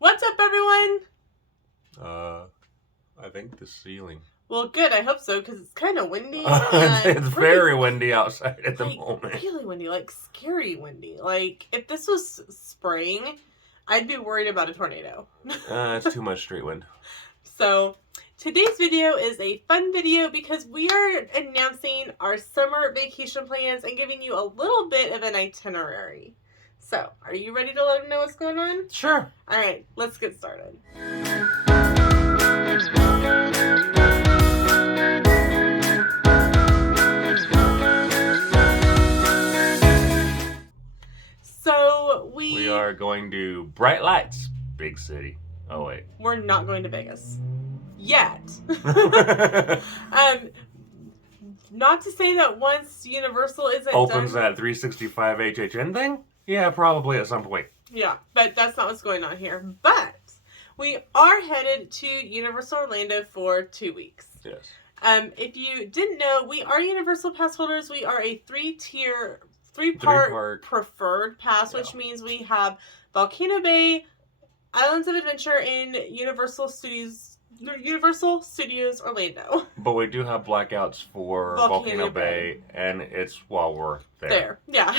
What's up, everyone? I think the ceiling. Well, good. I hope so, because it's kind of windy. It's very windy outside at the moment. Really windy, like scary windy. Like, if this was spring, I'd be worried about a tornado. It's too much street wind. So, today's video is a fun video because we are announcing our summer vacation plans and giving you a little bit of an itinerary. So, are you ready to let them know what's going on? Sure. All right, let's get started. So we are going to Bright Lights, big city. Oh wait, we're not going to Vegas yet. Not to say that once Universal isn't opens done, that 365 HHN thing. Yeah, probably at some point. Yeah, but that's not what's going on here. But we are headed to Universal Orlando for 2 weeks. Yes. If you didn't know, we are Universal Pass holders. We are a three-part preferred pass, which means we have Volcano Bay, Islands of Adventure, and Universal Studios Orlando. But we do have blackouts for Volcano Bay, and it's while we're there. Yeah.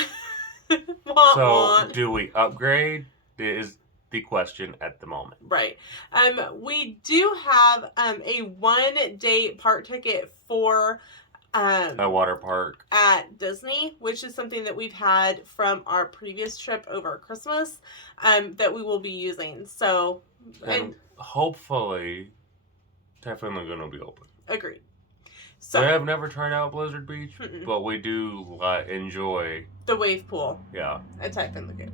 So, do we upgrade? Is the question at the moment. Right. We do have a 1-day park ticket for a water park at Disney, which is something that we've had from our previous trip over Christmas that we will be using. So, and hopefully, definitely going to be open. Agreed. So, I have never tried out Blizzard Beach, but we do enjoy the wave pool. Yeah. At Typhoon Lagoon.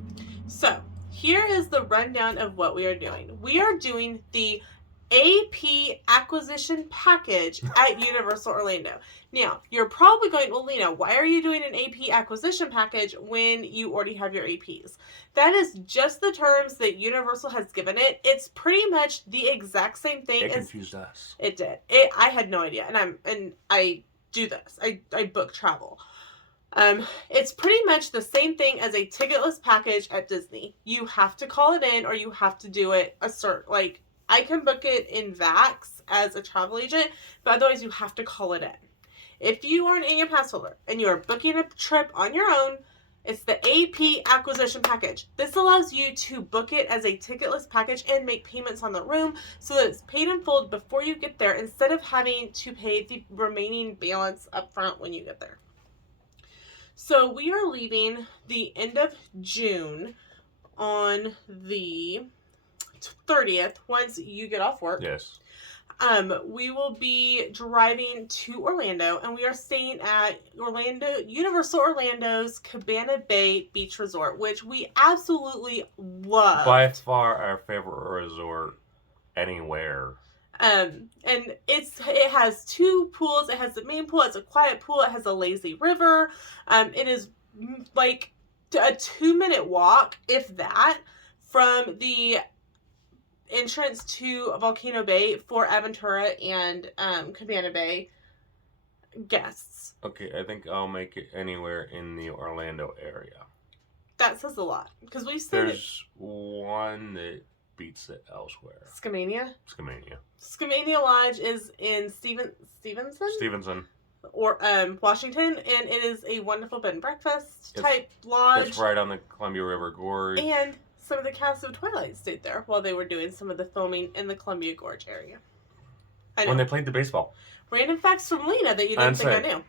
So, here is the rundown of what we are doing. We are doing the AP acquisition package at Universal Orlando. Now, you're probably going, well, Lena, why are you doing an AP acquisition package when you already have your APs? That is just the terms that Universal has given it. It's pretty much the exact same thing. It confused us. It did. I had no idea, and I do this. I book travel. It's pretty much the same thing as a ticketless package at Disney. You have to call it in, or you have to do it like, I can book it in VAX as a travel agent, but otherwise you have to call it in. If you are an annual pass holder and you are booking a trip on your own, it's the AP acquisition package. This allows you to book it as a ticketless package and make payments on the room so that it's paid in full before you get there instead of having to pay the remaining balance up front when you get there. So we are leaving the end of June on the 30th once you get off work. Yes. We will be driving to Orlando, and we are staying at Universal Orlando's Cabana Bay Beach Resort, which we absolutely love. By far our favorite resort anywhere. And it has 2 pools. It has the main pool, it's a quiet pool, it has a lazy river. It is like a 2-minute walk, if that, from the entrance to Volcano Bay for Aventura and Cabana Bay guests. Okay, I think I'll make it anywhere in the Orlando area. That says a lot, because we've seen There's one that beats it elsewhere. Skamania Lodge is in Stevenson or Washington, and it is a wonderful bed and breakfast type lodge. It's right on the Columbia River Gorge. And some of the cast of Twilight stayed there while they were doing some of the filming in the Columbia Gorge area. I know. When they played the baseball. Random facts from Lena that you didn't think I knew.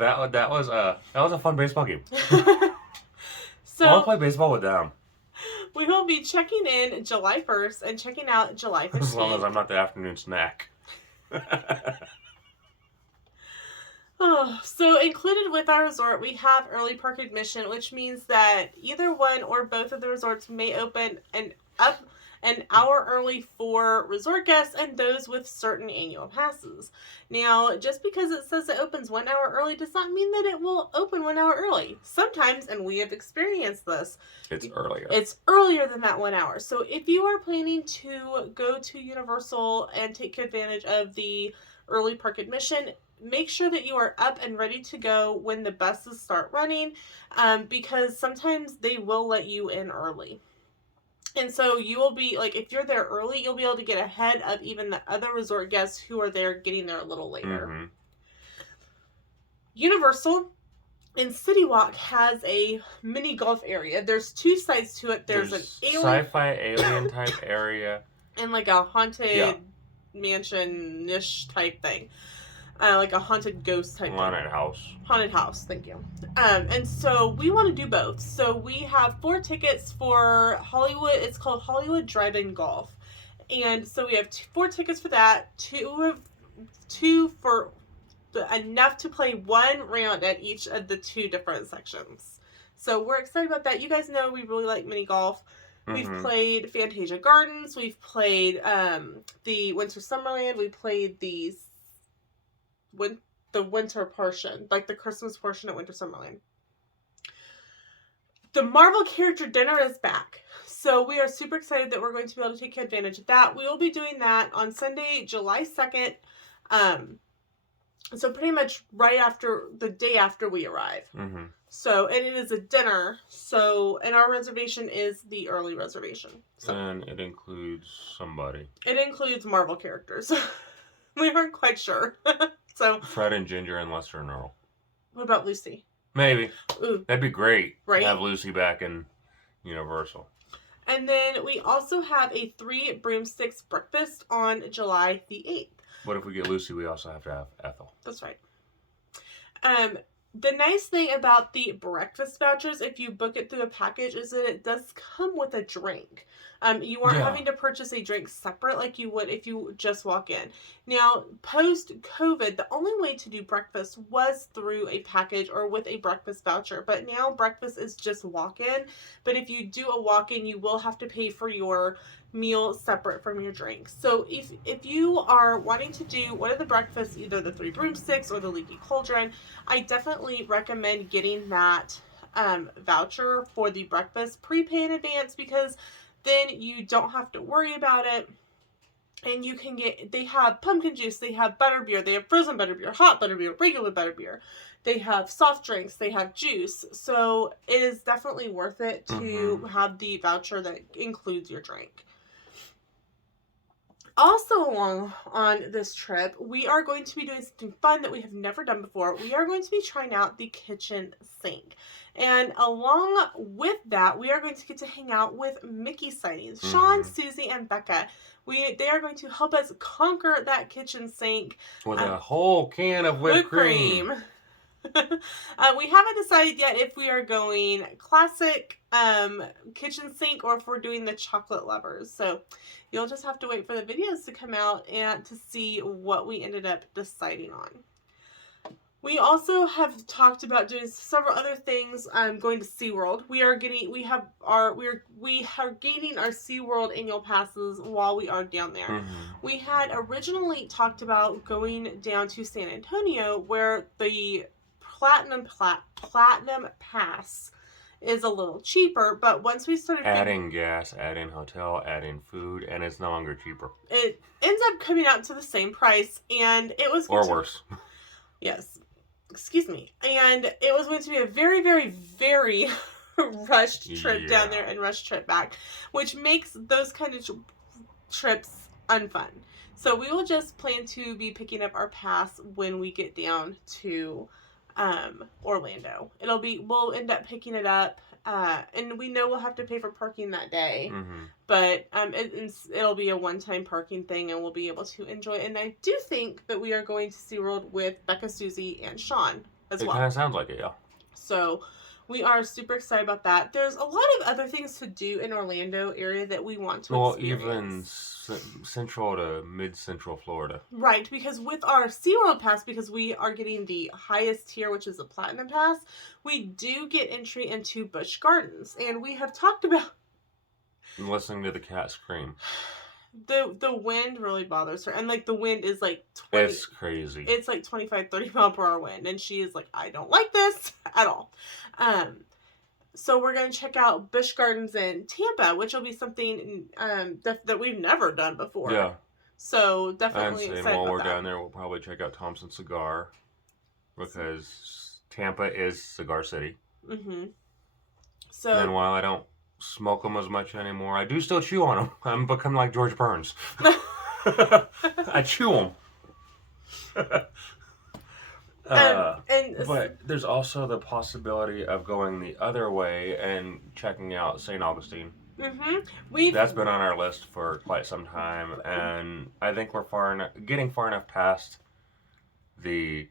That was a fun baseball game. So I want to play baseball with them. We will be checking in July 1st and checking out July 15th. As long as I'm not the afternoon snack. So included with our resort, we have early park admission, which means that either one or both of the resorts may open an hour early for resort guests and those with certain annual passes. Now, just because it says it opens 1 hour early does not mean that it will open 1 hour early. Sometimes, and we have experienced this, it's earlier. It's earlier than that 1 hour. So if you are planning to go to Universal and take advantage of the early park admission, make sure that you are up and ready to go when the buses start running, because sometimes they will let you in early. And so you will be, like, if you're there early, you'll be able to get ahead of even the other resort guests who are there getting there a little later. Mm-hmm. Universal in City Walk has a mini golf area. There's 2 sides to it. There's an sci-fi alien type area. And like a haunted mansion-ish type thing. Like a haunted ghost type Haunted house. Haunted house, thank you. And so we want to do both. So we have 4 tickets for Hollywood. It's called Hollywood Drive-In Golf. And so we have 4 tickets for that. Two for enough to play 1 round at each of the 2 different sections. So we're excited about that. You guys know we really like mini golf. We've played Fantasia Gardens. We've played the Winter Summerland. We played the winter portion, like the Christmas portion at Winter Summerland. The Marvel character dinner is back. So we are super excited that we're going to be able to take advantage of that. We will be doing that on Sunday, July 2nd. So pretty much right after, the day after we arrive. Mm-hmm. So, and it is a dinner. So, and our reservation is the early reservation. So, and it includes somebody. It includes Marvel characters. We aren't quite sure. So Fred and Ginger and Lester and Earl. What about Lucy? Maybe. Ooh. That'd be great. Right? To have Lucy back in Universal. And then we also have a 3 broomsticks breakfast on July the 8th. What if we get Lucy? We also have to have Ethel. That's right. The nice thing about the breakfast vouchers, if you book it through a package, is that it does come with a drink. You aren't having to purchase a drink separate like you would if you just walk in. Now, post-COVID, the only way to do breakfast was through a package or with a breakfast voucher. But now breakfast is just walk-in. But if you do a walk-in, you will have to pay for your meal separate from your drinks. So if you are wanting to do one of the breakfasts, either the 3 broomsticks or the leaky cauldron, I definitely recommend getting that voucher for the breakfast prepay in advance, because then you don't have to worry about it. And you can they have pumpkin juice, they have butterbeer, they have frozen butterbeer, hot butterbeer, regular butterbeer. They have soft drinks, they have juice. So it is definitely worth it to have the voucher that includes your drink. Also along on this trip, we are going to be doing something fun that we have never done before. We are going to be trying out the kitchen sink. And along with that, we are going to get to hang out with Mickey sightings. Sean, Susie, and Becca. They are going to help us conquer that kitchen sink. With a whole can of whipped cream. We haven't decided yet if we are going classic kitchen sink or if we're doing the chocolate lovers. So you'll just have to wait for the videos to come out and to see what we ended up deciding on. We also have talked about doing several other things. Going to SeaWorld. We are gaining our SeaWorld annual passes while we are down there. We had originally talked about going down to San Antonio, where the platinum pass is a little cheaper, but once we started adding gas, adding hotel, adding food, and it's no longer cheaper. It ends up coming out to the same price, and it was worse. Yes. Excuse me. And it was going to be a very, very, very rushed trip down there and rushed trip back, which makes those kind of trips unfun. So we will just plan to be picking up our pass when we get down to Orlando. We'll end up picking it up, and we know we'll have to pay for parking that day, but it'll be a one-time parking thing, and we'll be able to enjoy it. And I do think that we are going to SeaWorld with Becca, Susie, and Sean as well. It kind of sounds like it, yeah. So we are super excited about that. There's a lot of other things to do in Orlando area that we want to experience. Even central to mid-central Florida. Right, because with our SeaWorld pass, because we are getting the highest tier, which is the Platinum Pass, we do get entry into Busch Gardens. And we have talked about... I'm listening to the cat scream. The wind really bothers her. And, like, the wind is, like, 20... It's crazy. It's, like, 25, 30 mile per hour wind. And she is like, I don't like this at all. So we're going to check out Busch Gardens in Tampa, which will be something that we've never done before. Yeah. So definitely excited while about we're that. down there, we'll probably check out Thompson Cigar, because Tampa is Cigar City. So. And while I don't smoke them as much anymore. I do still chew on them. I'm becoming like George Burns. I chew them. But there's also the possibility of going the other way and checking out St. Augustine. That's been on our list for quite some time, and I think we're getting far enough past the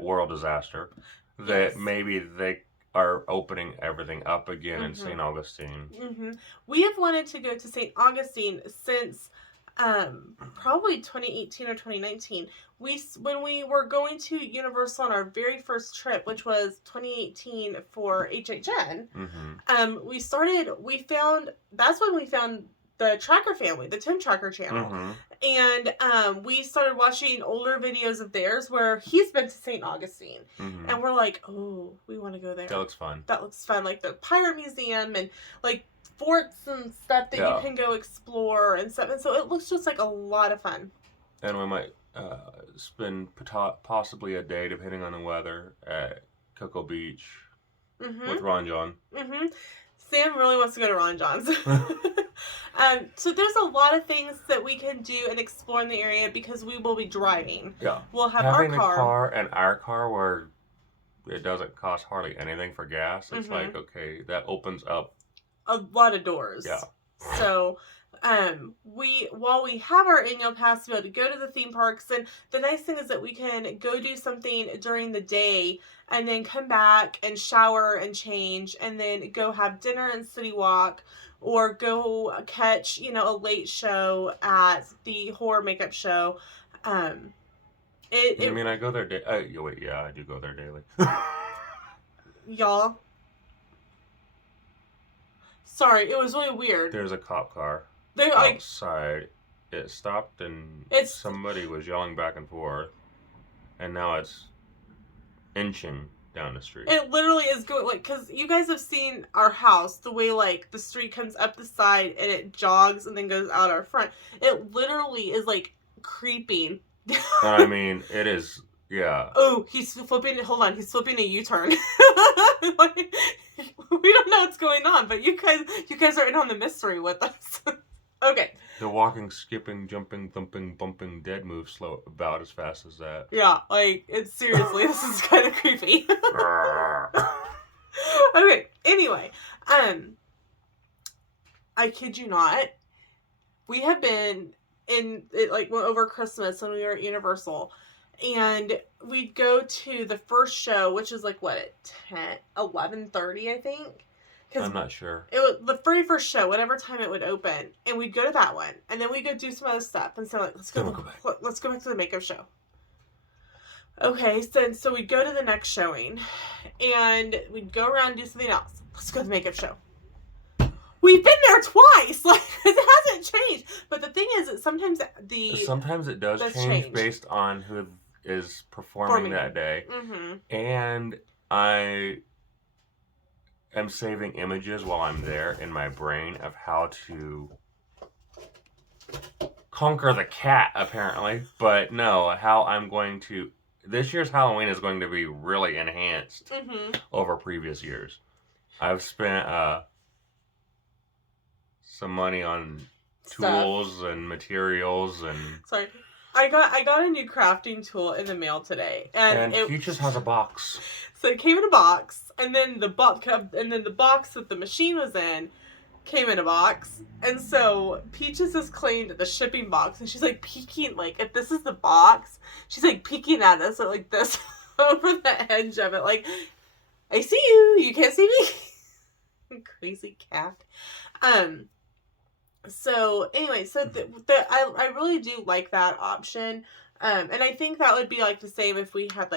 world disaster that maybe they are opening everything up again in St. Augustine. We have wanted to go to St. Augustine since probably 2018 or 2019. When we were going to Universal on our very first trip, which was 2018 for HHN, that's when we found the Tracker family, the Tim Tracker channel. And we started watching older videos of theirs where he's been to St. Augustine. And we're like, oh, we want to go there. That looks fun. Like the Pirate Museum and like forts and stuff that you can go explore and stuff. And so it looks just like a lot of fun. And we might spend possibly a day, depending on the weather, at Cocoa Beach with Ron John. Sam really wants to go to Ron John's. So there's a lot of things that we can do and explore in the area because we will be driving. Yeah. We'll have having our car. a car and our car where it doesn't cost hardly anything for gas. It's like, okay, that opens up a lot of doors. Yeah. So while we have our annual pass to be able to go to the theme parks, and the nice thing is that we can go do something during the day and then come back and shower and change and then go have dinner and City Walk or go catch, a late show at the horror makeup show. I go there I do go there daily. Y'all. Sorry, it was really weird. There's a cop car outside. It stopped and somebody was yelling back and forth, and now it's inching down the street. It literally is going, because you guys have seen our house, the way, the street comes up the side and it jogs and then goes out our front. It literally is, creeping. It is, yeah. Oh, he's flipping a U-turn. We don't know what's going on, but you guys are in on the mystery with us. Okay. The walking, skipping, jumping, thumping, bumping, dead moves slow about as fast as that. Yeah, it's seriously, this is kind of creepy. Okay, anyway, I kid you not, we have been over Christmas when we were at Universal, and we'd go to the first show, which is at 11:30, I think. I'm not sure. It was the very first show, whatever time it would open, and we'd go to that one, and then we'd go do some other stuff, and so let's go back to the makeup show. Okay, so we'd go to the next showing, and we'd go around and do something else. Let's go to the makeup show. We've been there twice, it hasn't changed. But the thing is that sometimes it does change based on who is performing that day, and I am saving images while I'm there in my brain of how to conquer the cat, apparently. But no, how I'm going to... This year's Halloween is going to be really enhanced over previous years. I've spent some money on tools and materials and... Sorry. I got a new crafting tool in the mail today, and Peaches has a box. So it came in a box, and then the box that the machine was in came in a box, and so Peaches has claimed the shipping box, and she's peeking, if this is the box, she's peeking at us at this over the edge of it, I see you can't see me. Crazy cat. So anyway, I really do like that option, and I think that would be the same if we had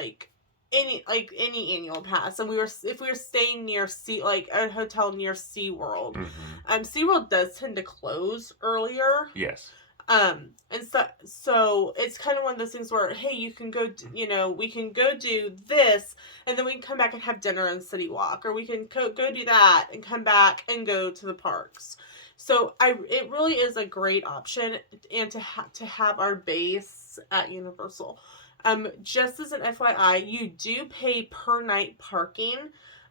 any annual pass, and if we were staying near a hotel near SeaWorld. SeaWorld does tend to close earlier. Yes. And so it's kind of one of those things where, hey, you can go, we can go do this, and then we can come back and have dinner in City Walk, or we can go do that and come back and go to the parks. So it really is a great option, and to have our base at Universal. Just as an FYI, you do pay per night parking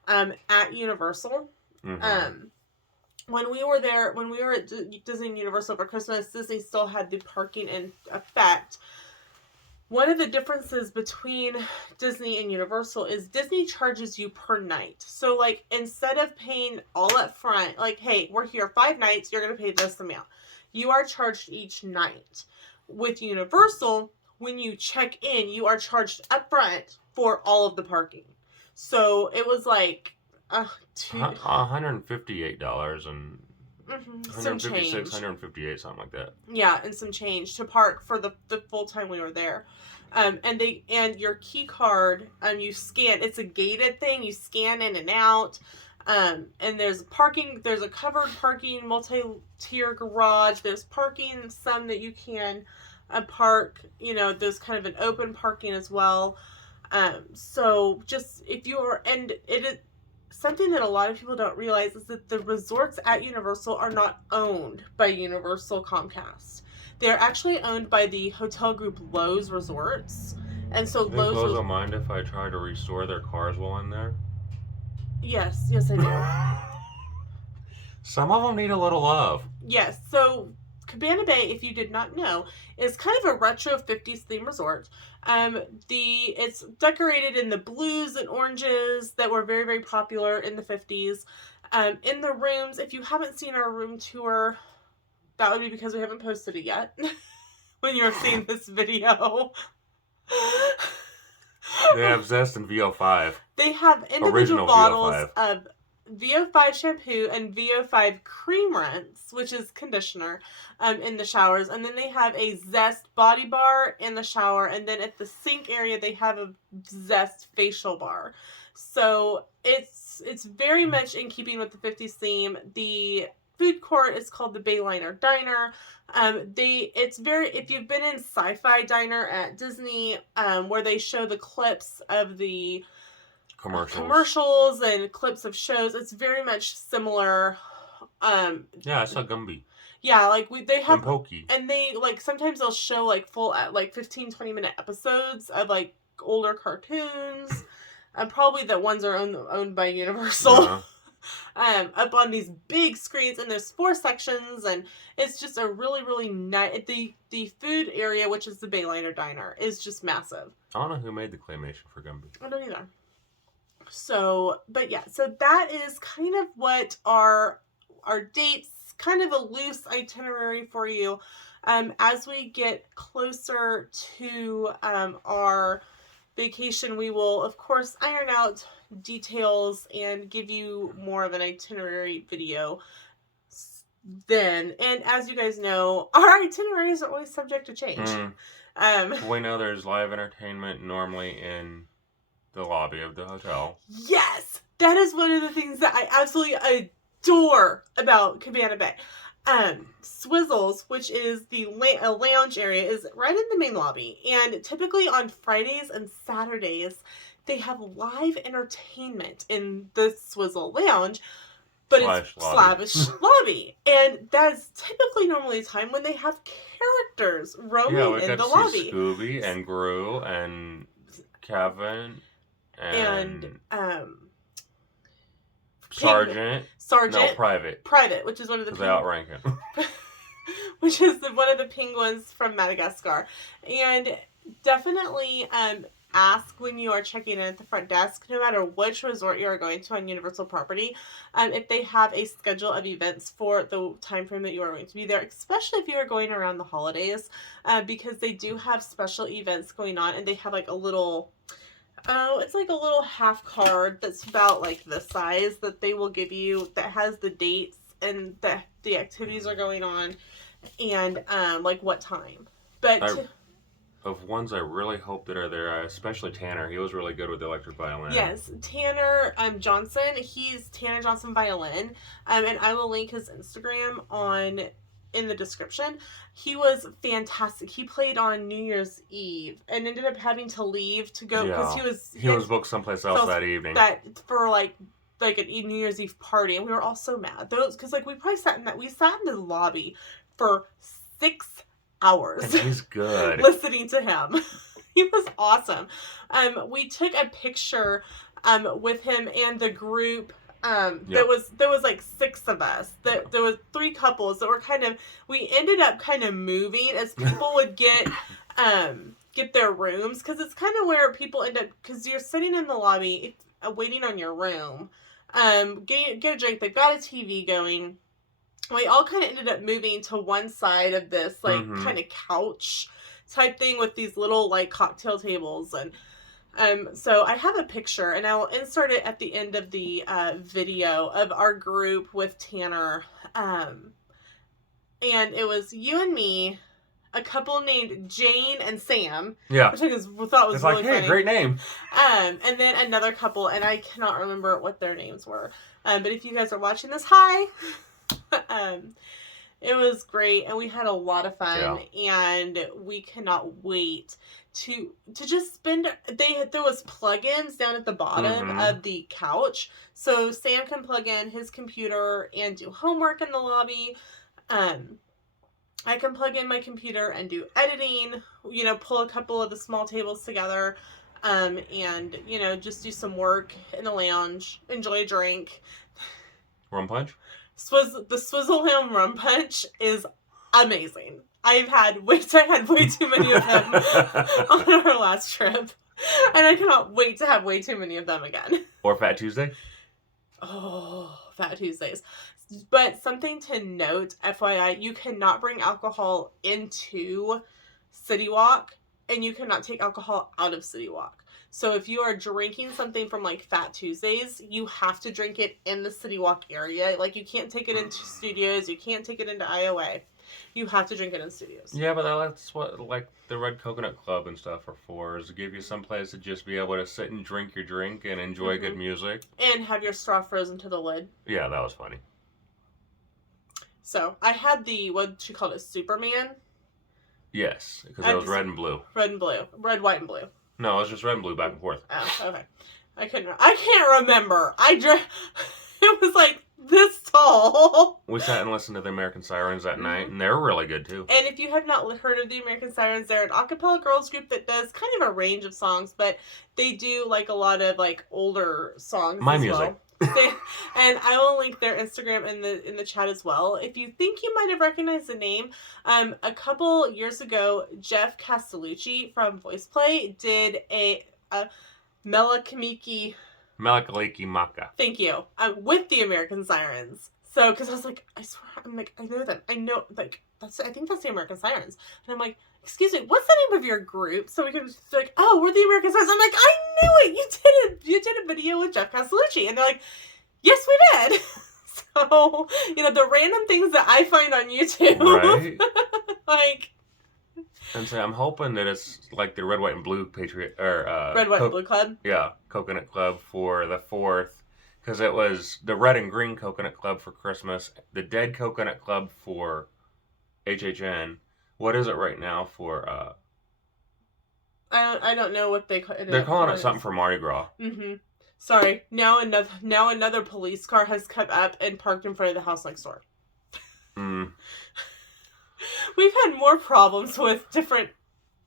at Universal. when we were there, when we were at Disney and Universal for Christmas, Disney still had the parking in effect. One of the differences between Disney and Universal is Disney charges you per night. So, like, instead of paying all up front, like, hey, we're here 5 nights, you're going to pay this amount. You are charged each night. With Universal, when you check in, you are charged up front for all of the parking. So, it was like... $158 and some change. 158, something like that. Yeah, and some change to park for the full time we were there. And your key card, you scan. It's a gated thing. You scan in and out. And there's parking. There's a covered parking, multi-tier garage. There's parking, some that you can park. You know, there's kind of an open parking as well. So just if you're, and it is something that a lot of people don't realize is that the resorts at Universal are not owned by Universal Comcast. They're actually owned by the hotel group Lowe's Resorts. And so Lowe's don't mind if I try to restore their cars while I'm there? Yes, I do. Some of them need a little love. Yes, so Cabana Bay, if you did not know, is kind of a retro 50s theme resort. It's decorated in the blues and oranges that were very, very popular in the 50s. In the rooms, if you haven't seen our room tour, that would be because we haven't posted it yet when you're seeing this video. They have Zest and VO5. They have individual bottles of VO5 shampoo and VO5 cream rinse, which is conditioner, in the showers. And then they have a Zest body bar in the shower. And then at the sink area, they have a Zest facial bar. So it's very much in keeping with the 50s theme. The food court is called the Bayliner Diner. If you've been in Sci-Fi Diner at Disney, where they show the clips of the commercials and clips of shows, it's very much similar. Yeah, I saw Gumby. Yeah, like they have, and Pokey. And they like sometimes they'll show like full 15-20 minute episodes of like older cartoons. And probably the ones are owned by Universal. Yeah. Up on these big screens, and there's 4 sections, and it's just a really, really nice. The food area, which is the Bayliner Diner, is just massive. I don't know who made the claymation for Gumby. I don't either. So, but yeah, so that is kind of what our dates, kind of a loose itinerary for you. As we get closer to our vacation, we will, of course, iron out details and give you more of an itinerary video then. And as you guys know, our itineraries are always subject to change. We know there's live entertainment normally in the lobby of the hotel. Yes! That is one of the things that I absolutely adore about Cabana Bay. Swizzles, which is a lounge area, is right in the main lobby. And typically on Fridays and Saturdays, they have live entertainment in the Swizzle Lounge, but it's slavish lobby. And that's typically normally a time when they have characters roaming in the lobby. Scooby and Gru and Kevin and Sergeant. No, Private, which is one of the they outrank him. Which is one of the penguins from Madagascar. And definitely ask when you are checking in at the front desk, no matter which resort you are going to on Universal property, if they have a schedule of events for the time frame that you are going to be there, especially if you are going around the holidays, because they do have special events going on, and they have like a little... it's like a little half card that's about like this size that they will give you that has the dates and the activities are going on and like what time. But of ones I really hope that are there, especially Tanner. He was really good with the electric violin. Yes, Tanner Johnson. He's Tanner Johnson Violin. And I will link his Instagram in the description. He was fantastic. He played on New Year's Eve and ended up having to leave to go because he was booked someplace else that evening. That for like an New Year's Eve party, and we were all so mad. Because like we sat in the lobby for 6 hours. And he's good. Listening to him. He was awesome. We took a picture with him and the group There was like 6 of us. There was 3 couples that were we ended up kind of moving as people would get their rooms, because it's kind of where people end up, because you're sitting in the lobby waiting on your room, get a drink. They've got a TV going. We all kind of ended up moving to one side of this like kind of couch type thing with these little like cocktail tables. And so I have a picture, and I will insert it at the end of the video of our group with Tanner. And it was you and me, a couple named Jane and Sam. Yeah. Which I thought was really funny. Great name. And then another couple, and I cannot remember what their names were. But if you guys are watching this, hi. It was great, and we had a lot of fun, and we cannot wait to just spend. There was plugins down at the bottom of the couch, so Sam can plug in his computer and do homework in the lobby. I can plug in my computer and do editing. Pull a couple of the small tables together, and just do some work in the lounge. Enjoy a drink. Rum punch. The Swizzle Ham Rum Punch is amazing. I've had way too many of them on our last trip, and I cannot wait to have way too many of them again. Or Fat Tuesday. Oh, Fat Tuesdays. But something to note, FYI, you cannot bring alcohol into City Walk, and you cannot take alcohol out of City Walk. So if you are drinking something from like Fat Tuesdays, you have to drink it in the City Walk area. Like, you can't take it into studios. You can't take it into IOA. You have to drink it in studios. Yeah, but that's what like the Red Coconut Club and stuff are for, is to give you some place to just be able to sit and drink your drink and enjoy good music. And have your straw frozen to the lid. Yeah, that was funny. So I had what she called it, Superman. Yes, because it was red and blue. Red and blue. Red, white, and blue. No, it was just red and blue back and forth. Oh, okay. I can't remember. It was like this tall. We sat and listened to the American Sirens that night, and they were really good too. And if you have not heard of the American Sirens, they're an a cappella girls group that does kind of a range of songs, but they do like a lot of like older songs. My music. Well. And I will link their Instagram in the chat as well. If you think you might have recognized the name, a couple years ago, Jeff Castellucci from Voice Play did a Melakamiki Maka. Thank you. With the American Sirens. So, because I was like, I swear, I'm like, I know them. I know, like, I think that's the American Sirens. And I'm like, excuse me, what's the name of your group? So we could just be like, oh, we're the American Sirens. I'm like, I knew it. You did a video with Jeff Castellucci. And they're like, yes, we did. So, the random things that I find on YouTube. Right. Like. And so I'm hoping that it's like the Red, White, and Blue Patriot, or Red, White, and Blue Club? Yeah, Coconut Club for the 4th. Because it was the Red and Green Coconut Club for Christmas, the Dead Coconut Club for HHN. What is it right now for? I don't know what they call it. They're calling it something for Mardi Gras. Mm-hmm. Sorry. Now another police car has come up and parked in front of the house next door. We've had more problems with different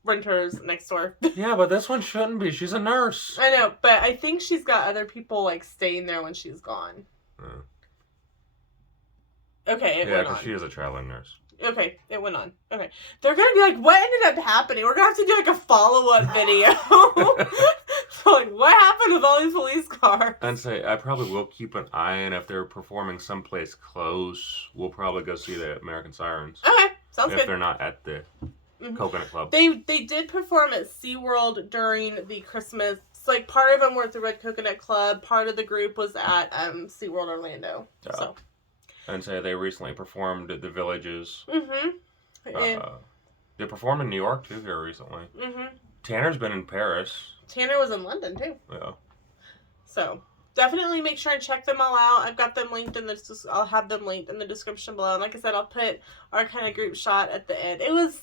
renters next door. Yeah, but this one shouldn't be. She's a nurse. I know, but I think she's got other people like staying there when she's gone. Okay, yeah, because she is a traveling nurse. Okay, it went on. Okay. They're going to be like, what ended up happening? We're going to have to do like a follow-up video. So, like, what happened with all these police cars? And say, I probably will keep an eye on if they're performing someplace close. We'll probably go see the American Sirens. Okay, sounds good. If they're not at the Coconut Club. They did perform at SeaWorld during the Christmas. Like, part of them were at the Red Coconut Club. Part of the group was at SeaWorld Orlando. Yeah. So. And say they recently performed at the Villages. Mm-hmm. They performed in New York, too, here recently. Mm-hmm. Tanner's been in Paris. Tanner was in London, too. Yeah. So, definitely make sure and check them all out. I've got them linked I'll have them linked in the description below. And like I said, I'll put our kind of group shot at the end. It was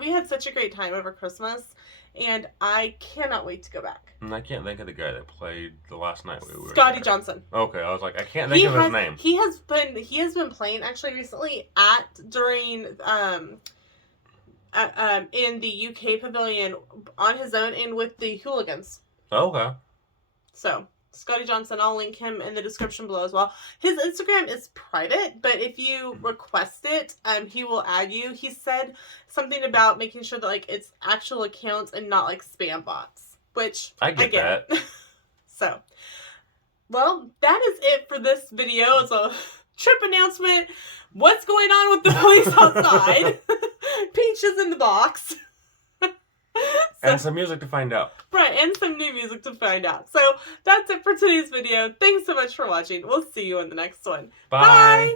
we had such a great time over Christmas. And I cannot wait to go back. And I can't think of the guy that played the last night we were Scotty there. Johnson. Okay, I was like, I can't think of his name. He has been playing actually recently during in the UK pavilion on his own and with the Hooligans. Okay. So Scotty Johnson. I'll link him in the description below as well. His Instagram is private, but if you request it, he will add you. He said something about making sure that like it's actual accounts and not like spam bots, which I get that. So, well, that is it for this video. It's a trip announcement. What's going on with the police outside? Peach is in the box. And some music to find out. Right, and some new music to find out. So that's it for today's video. Thanks so much for watching. We'll see you in the next one. Bye. Bye.